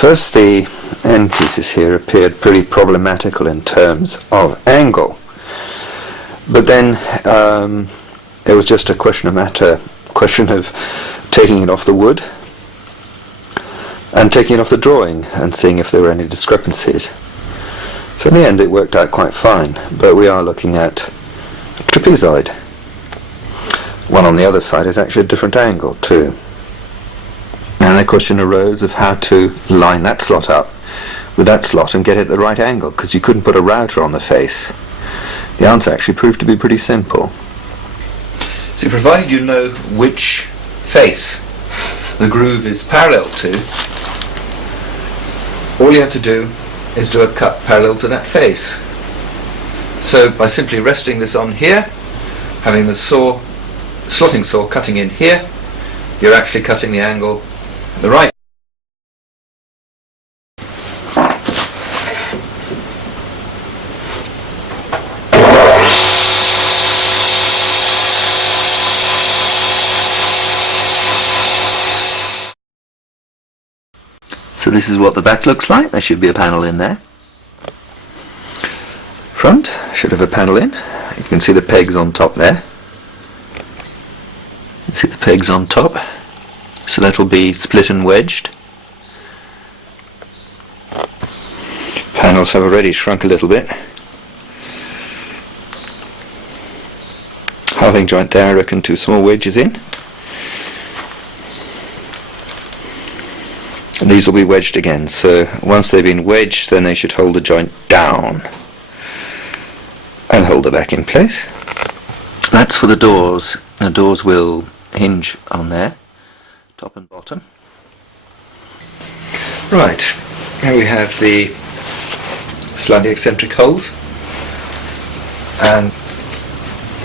first the end pieces here appeared pretty problematical in terms of angle, but then it was just a question of taking it off the wood and taking it off the drawing and seeing if there were any discrepancies. So in the end it worked out quite fine, but we are looking at a trapezoid. One on the other side is actually a different angle too. And the question arose of how to line that slot up with that slot and get it at the right angle, because you couldn't put a router on the face. The answer actually proved to be pretty simple. So provided you know which face the groove is parallel to, all you have to do is do a cut parallel to that face. So by simply resting this on here, having the slotting saw cutting in here, you're actually cutting the angle at the right. So this is what the back looks like. There should be a panel in there. Front should have a panel in. You can see the pegs on top there. You see the pegs on top. So that will be split and wedged. Panels have already shrunk a little bit. Halving joint there, I reckon 2 small wedges in. And these will be wedged again, so once they've been wedged, then they should hold the joint down and hold the back in place. That's for the doors. The doors will hinge on there, top and bottom. Right, here we have the slightly eccentric holes and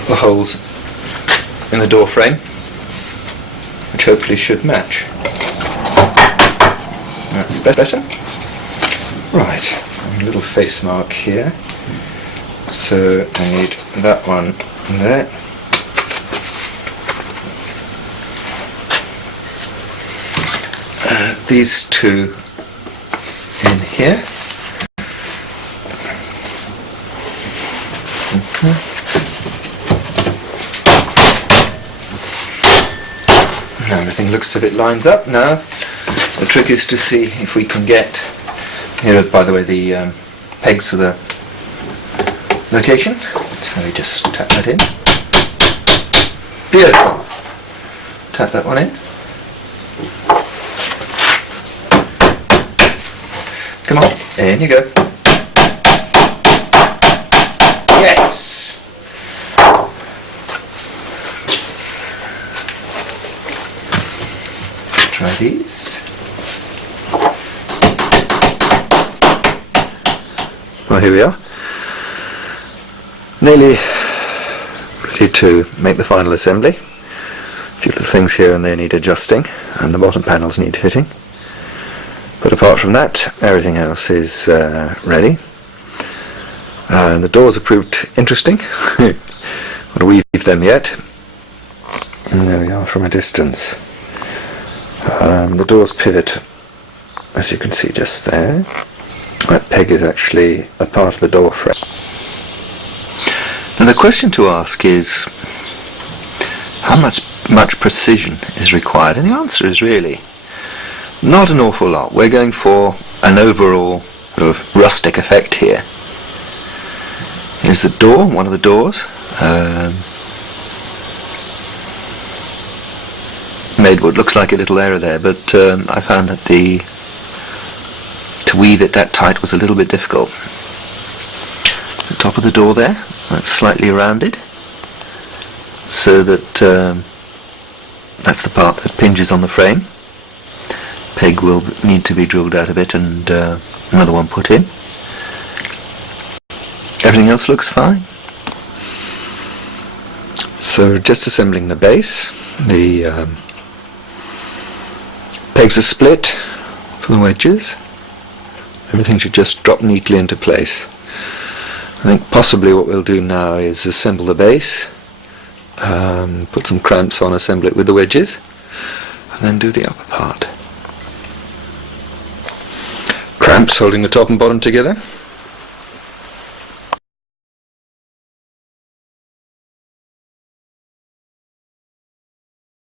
the holes in the door frame, which hopefully should match. That's better. Right, a little face mark here. So I need that one there. These two in here. Now everything looks as if it lines up now. The trick is to see if we can get, here by the way the pegs for the location, so we just tap that in. Beautiful! Tap that one in. Come on, in you go. Yes! Try these. Well, here we are. Nearly ready to make the final assembly. A few little things here and there need adjusting, and the bottom panels need fitting. But apart from that, everything else is ready. And the doors have proved interesting. I want to weave them yet. And there we are from a distance. The doors pivot, as you can see just there. That peg is actually a part of the door frame. Now the question to ask is, how much precision is required? And the answer is really not an awful lot. We're going for an overall sort of rustic effect here. Here's the door, one of the doors. Made what looks like a little error there, but I found that to weave it that tight was a little bit difficult. The top of the door there, that's slightly rounded, so that that's the part that pinges on the frame. Peg will need to be drilled out a bit and another one put in. Everything else looks fine. So just assembling the base. The pegs are split for the wedges. Everything should just drop neatly into place. I think possibly what we'll do now is assemble the base, put some clamps on, assemble it with the wedges, and then do the upper part. clamps holding the top and bottom together.